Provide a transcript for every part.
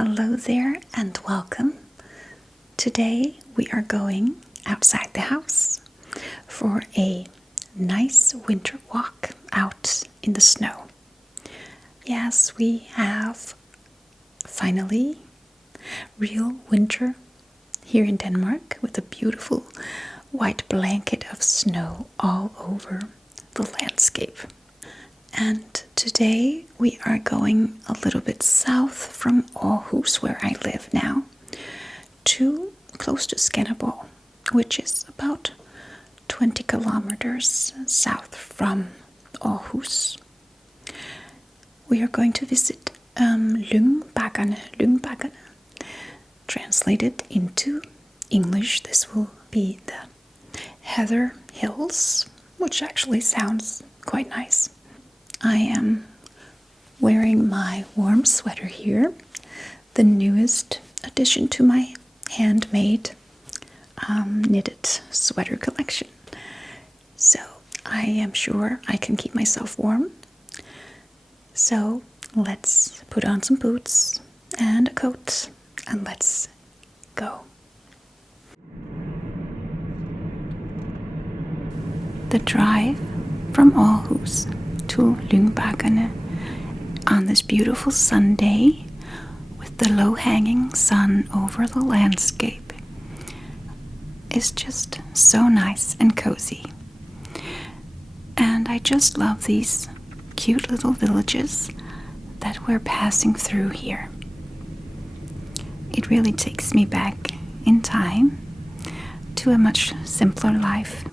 Hello there and welcome. Today we are going outside the house for a nice winter walk out in the snow. Yes, we have finally real winter here in Denmark with a beautiful white blanket of snow all over the landscape. And today we are going a little bit south from Aarhus, where I live now, to close to Skanderborg, which is about 20 kilometers south from Aarhus. We are going to visit Lyngbakkerne. Translated into English, this will be the Heather Hills, which actually sounds quite nice. I am wearing my warm sweater here, the newest addition to my handmade knitted sweater collection. So I am sure I can keep myself warm. So let's put on some boots and a coat and let's go. The drive from Aarhus to Lyngbakkerne on this beautiful Sunday with the low-hanging sun over the landscape is just so nice and cozy. And I just love these cute little villages that we're passing through here. It really takes me back in time to a much simpler life.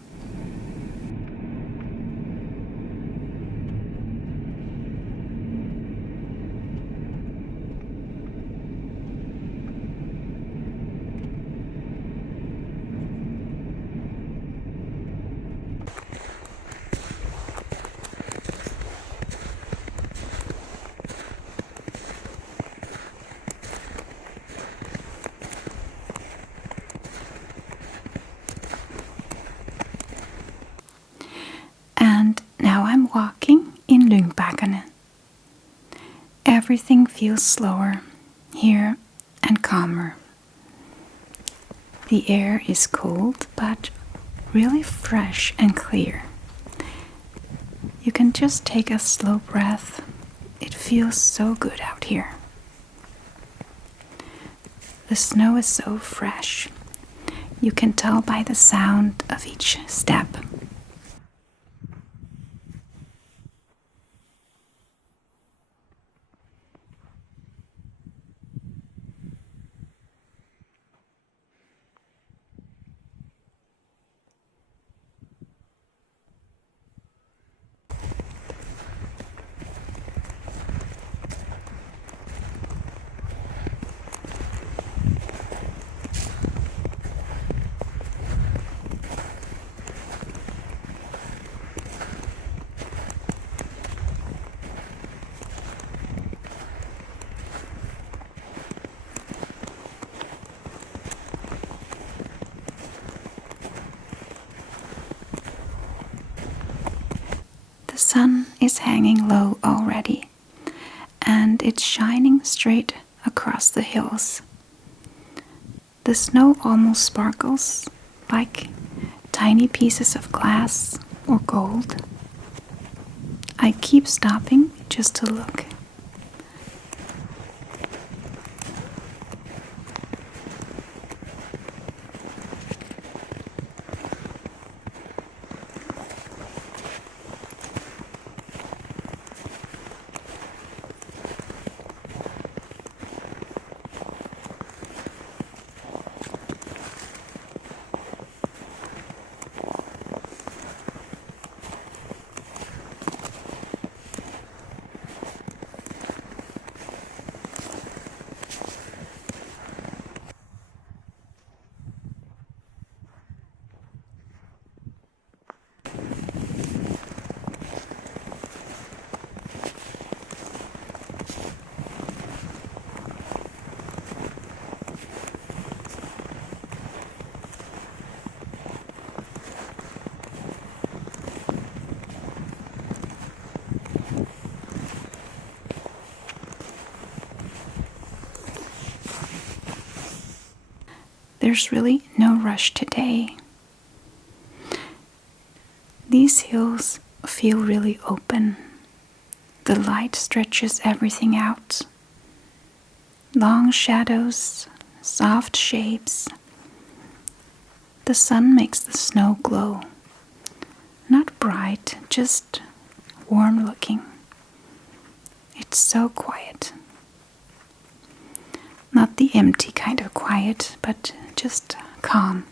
Walking in Lyngbakkerne. Everything feels slower here and calmer. The air is cold but really fresh and clear. You can just take a slow breath. It feels so good out here. The snow is so fresh. You can tell by the sound of each step. The sun is hanging low already, and it's shining straight across the hills. The snow almost sparkles like tiny pieces of glass or gold. I keep stopping just to look. there's really no rush today. These hills feel really open. The light stretches everything out. Long shadows, soft shapes. The sun makes the snow glow. Not bright, just warm looking. It's so quiet. Not the empty kind of quiet, but just calm.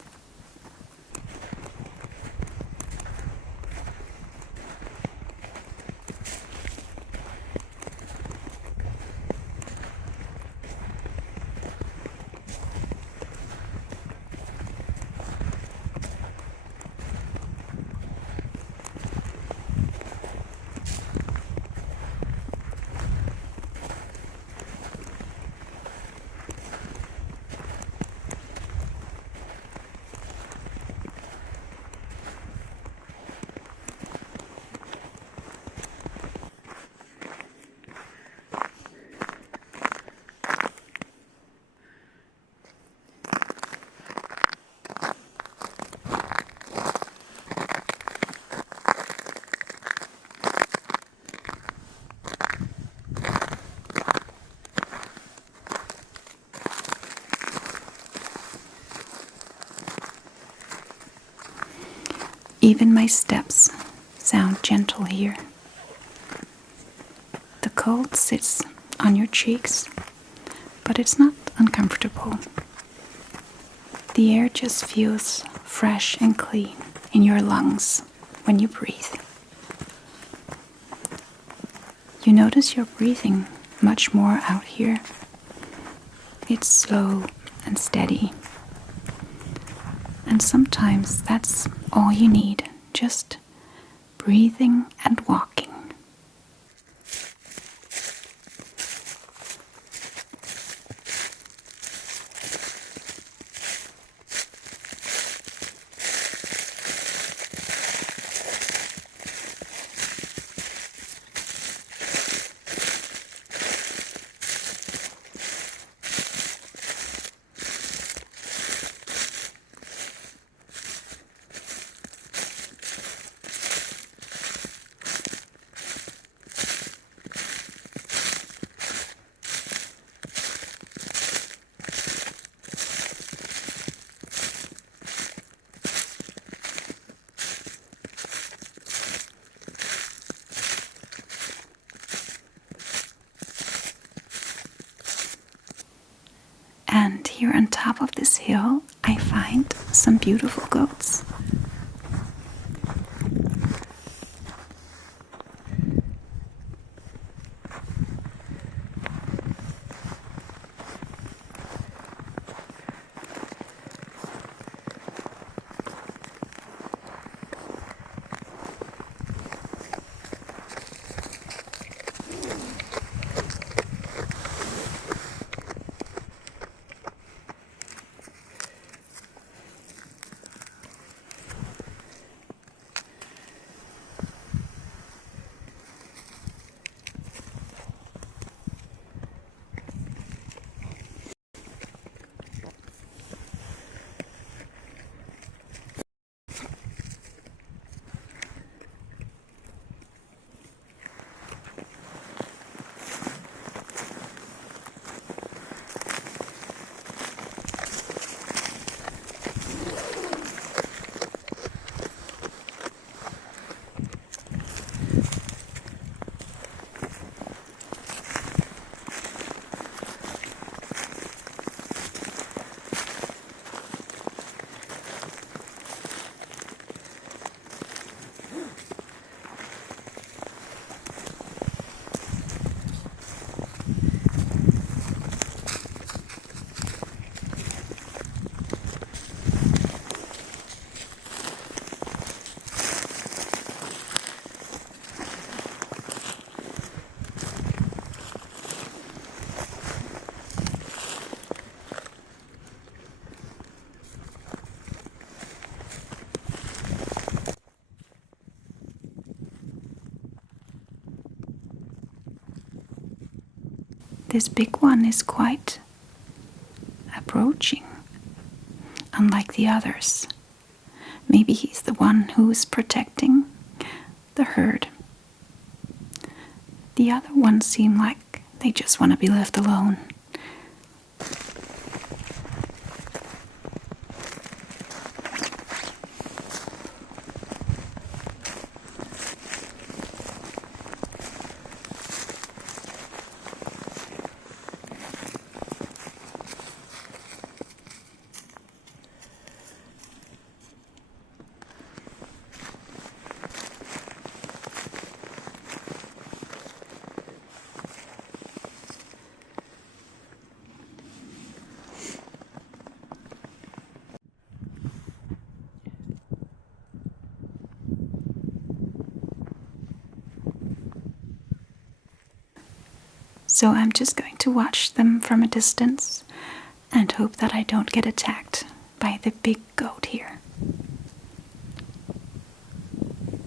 Even my steps sound gentle here. The cold sits on your cheeks, but it's not uncomfortable. The air just feels fresh and clean in your lungs when you breathe. You notice your breathing much more out here. It's slow and steady. And sometimes that's all you need, just breathing and walking. And here on top of this hill, I find some beautiful goats. This big one is quite approaching. unlike the others. Maybe he's the one who is protecting the herd. The other ones seem like they just want to be left alone. So I'm just going to watch them from a distance and hope that I don't get attacked by the big goat here.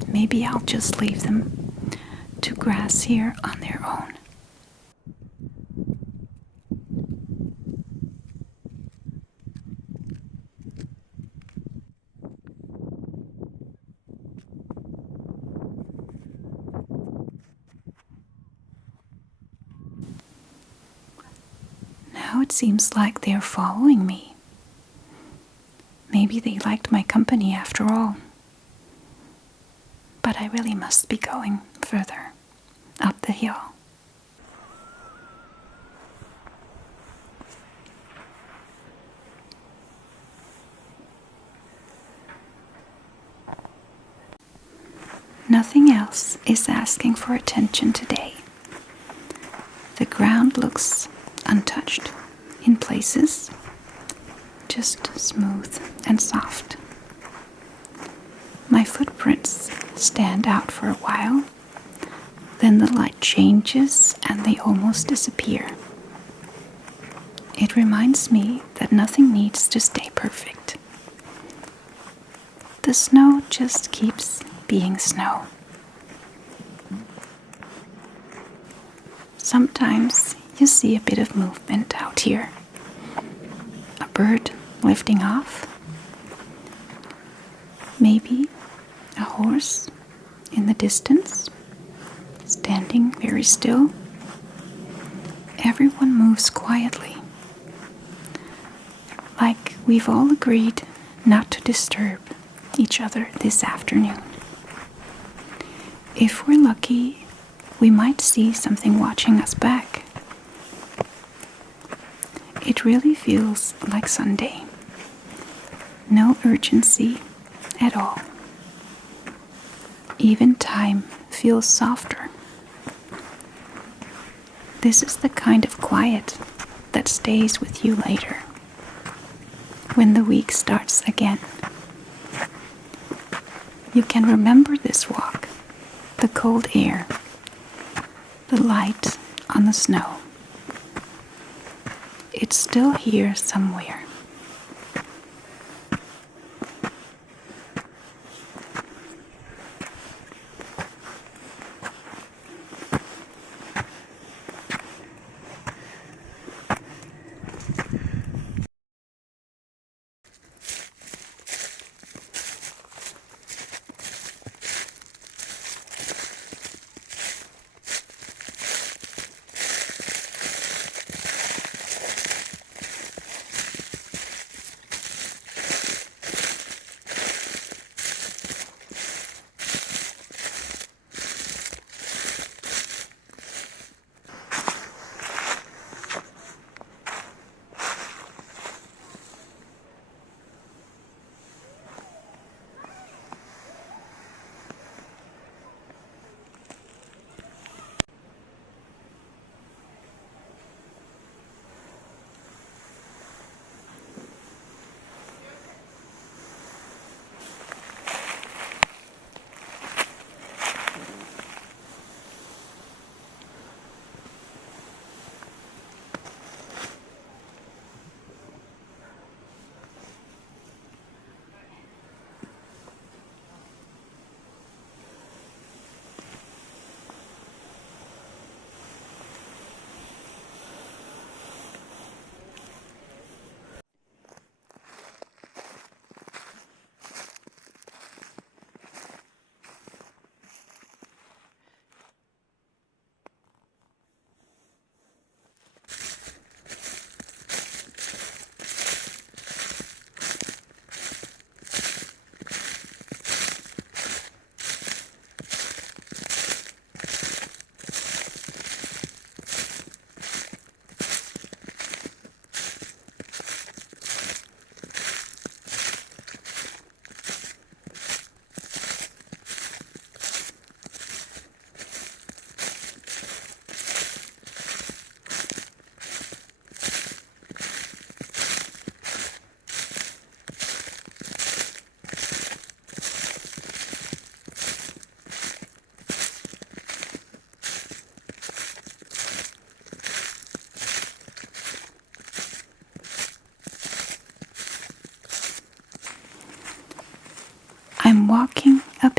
Maybe I'll just leave them to grass here on their own. Now it seems like they're following me. Maybe they liked my company after all. But I really must be going further up the hill. Nothing else is asking for attention today. The ground looks untouched in places, just smooth and soft. My footprints stand out for a while, then the light changes and they almost disappear. It reminds me that nothing needs to stay perfect. The snow just keeps being snow. Sometimes you see a bit of movement out here. A bird lifting off. Maybe a horse in the distance, standing very still. Everyone moves quietly, like we've all agreed not to disturb each other this afternoon. If we're lucky, we might see something watching us back. It really feels like Sunday. No urgency at all. Even time feels softer. This is the kind of quiet that stays with you later, when the week starts again. You can remember this walk, the cold air, the light on the snow. It's still here somewhere.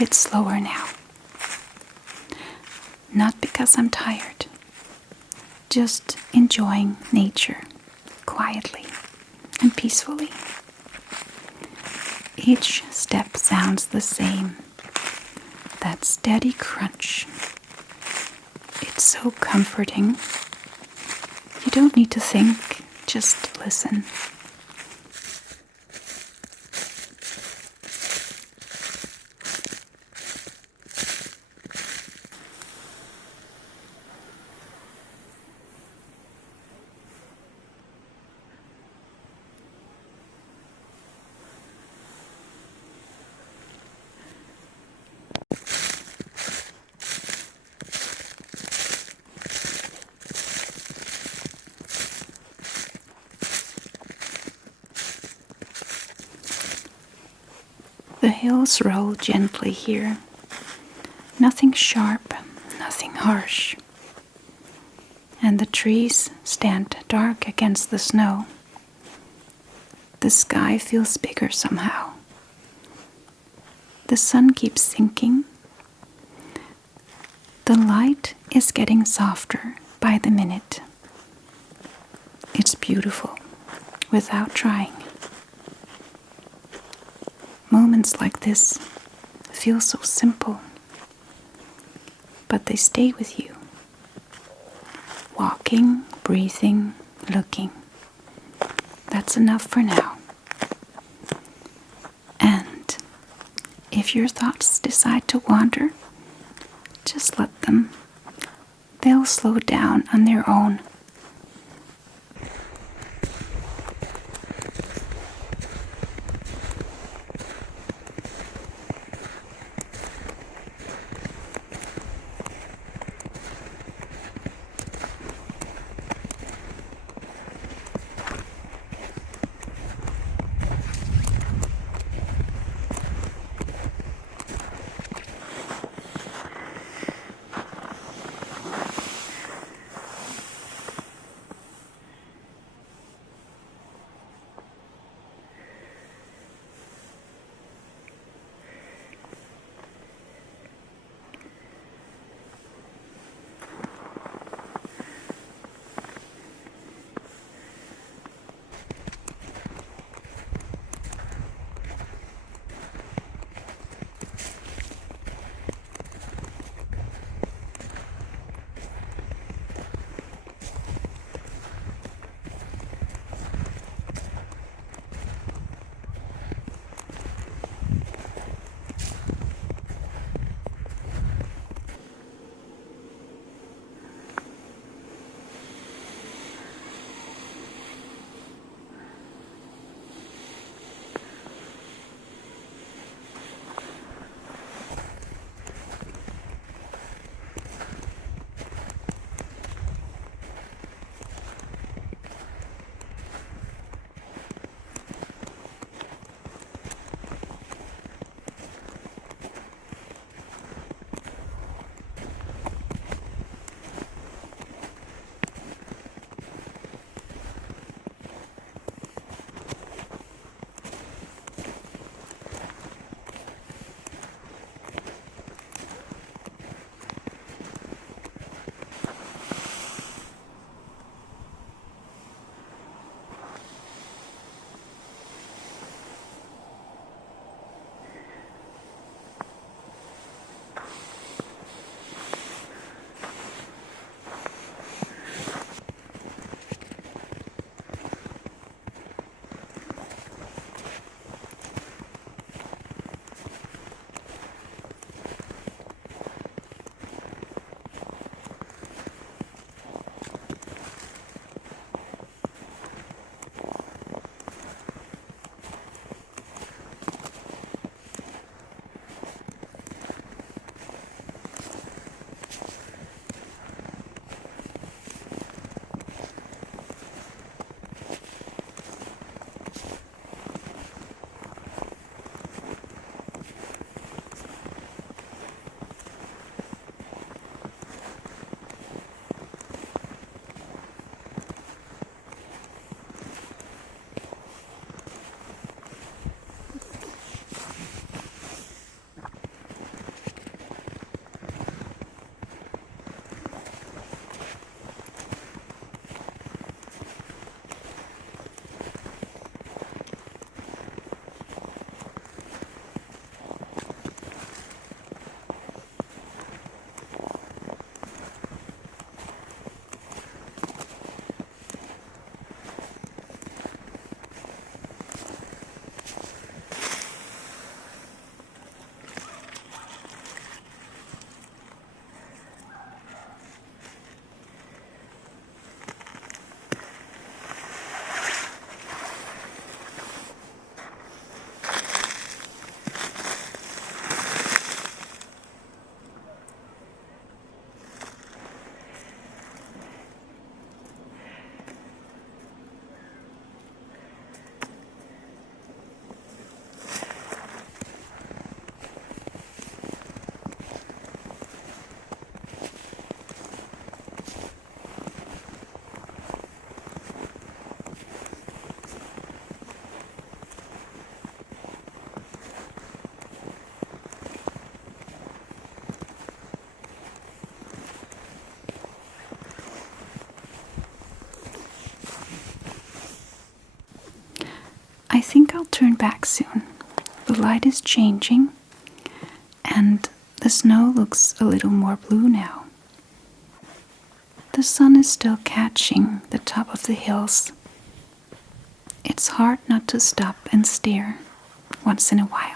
bit slower now. Not because I'm tired, just enjoying nature quietly and peacefully. Each step sounds the same, that steady crunch. It's so comforting. You don't need to think, just listen. The hills roll gently here. Nothing sharp, nothing harsh. And the trees stand dark against the snow. The sky feels bigger somehow. The sun keeps sinking. The light is getting softer by the minute. It's beautiful without trying. Moments like this feel so simple, but they stay with you. Walking, breathing, looking. That's enough for now. And if your thoughts decide to wander, just let them. They'll slow down on their own. I think I'll turn back soon. The light is changing, and the snow looks a little more blue now. The sun is still catching the top of the hills. It's hard not to stop and stare once in a while.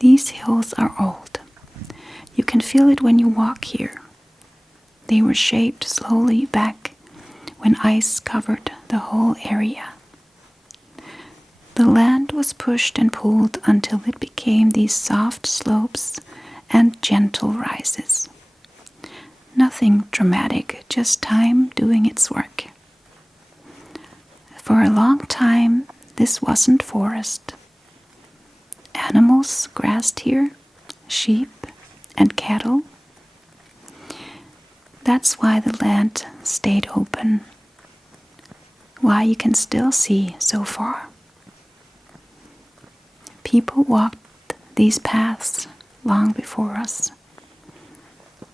These hills are old. You can feel it when you walk here. They were shaped slowly back when ice covered the whole area. The land was pushed and pulled until it became these soft slopes and gentle rises. Nothing dramatic, just time doing its work. For a long time, this wasn't forest. Animals grazed here, sheep and cattle. That's why the land stayed open, why you can still see so far. People walked these paths long before us,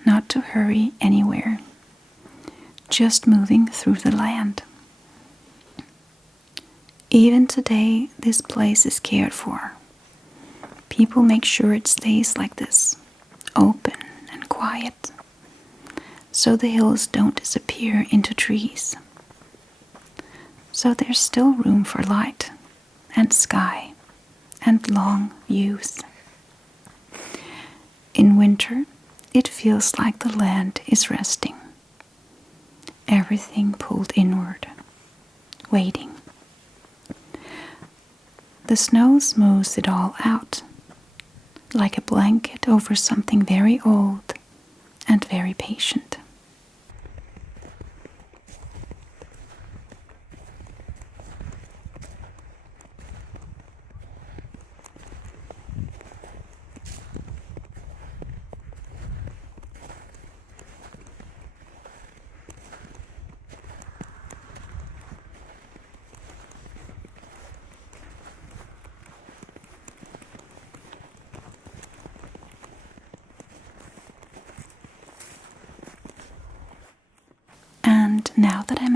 not to hurry anywhere, just moving through the land. Even today, this place is cared for. People make sure it stays like this, open and quiet, so the hills don't disappear into trees. So there's still room for light and sky and long views. In winter, it feels like the land is resting. Everything pulled inward, waiting. The snow smooths it all out, like a blanket over something very old and very patient.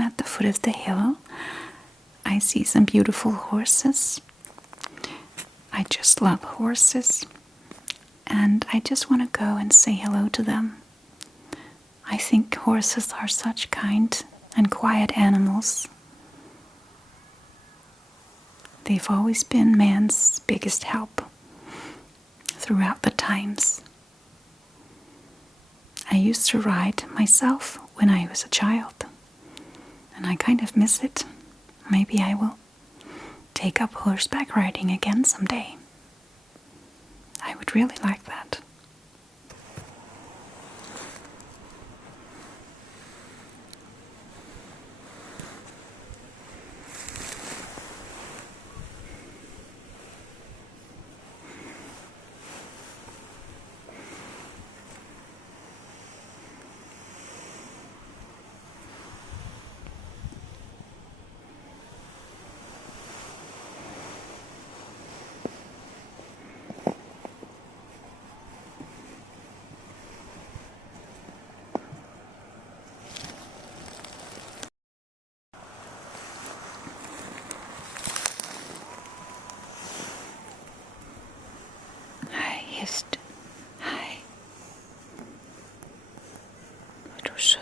at the foot of the hill. I see some beautiful horses. I just love horses. And I just want to go and say hello to them. I think horses are such kind and quiet animals. They've always been man's biggest help throughout the times. I used to ride myself when I was a child, and I kind of miss it. Maybe I will take up horseback riding again someday. I would really like that. Just, hej. Hvor er du sød.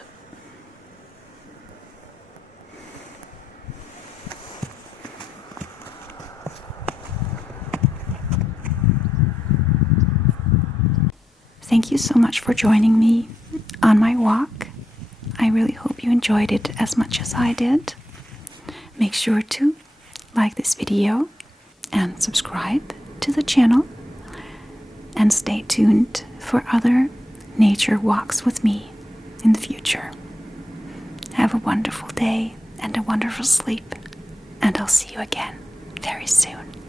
Thank you so much for joining me on my walk. I really hope you enjoyed it as much as I did. Make sure to like this video and subscribe to the channel. And stay tuned for other nature walks with me in the future. Have a wonderful day and a wonderful sleep, and I'll see you again very soon.